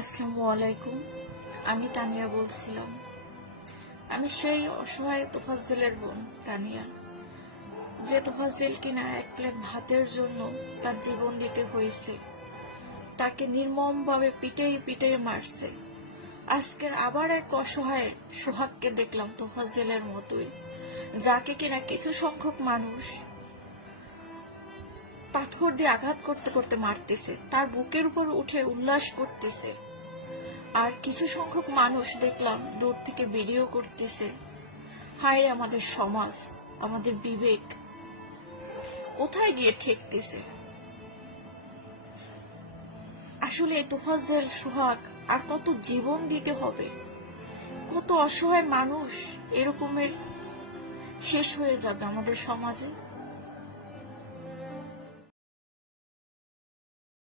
আসসালামু আলাইকুম। আমি তানিয়া বলছিলাম। আমি সেই অসহায় তোফাজ্জেলের বোন, তানিয়া। যে তোফাজ্জেল কিনা এক প্লেট ভাতের জন্য তার জীবন দিতে হয়েছে, তাকে নির্মমভাবে পিটাই পিটাই মারছে। আজকের আবার এক অসহায় সোহাগকে দেখলাম তোফাজ্জেলের মতোই, যাকে কিনা কিছু সংখ্যক মানুষ পাথর দিয়ে আঘাত করতে করতে মারতেছে, তার বুকের উপর উঠে উল্লাস করতেছে। আর কিছু সংখ্যক মানুষ দেখলাম দূর থেকে ভিডিও করতেছে। হায় আমাদের সমাজ, আমাদের বিবেক। কোথায় গিয়ে ঠেকতেছে? আসলে তোফাজ্জেল সোহাগ আর কত জীবন দিতে হবে? কত অসহায় মানুষ এরকমের শেষ হয়ে যাবে আমাদের সমাজে?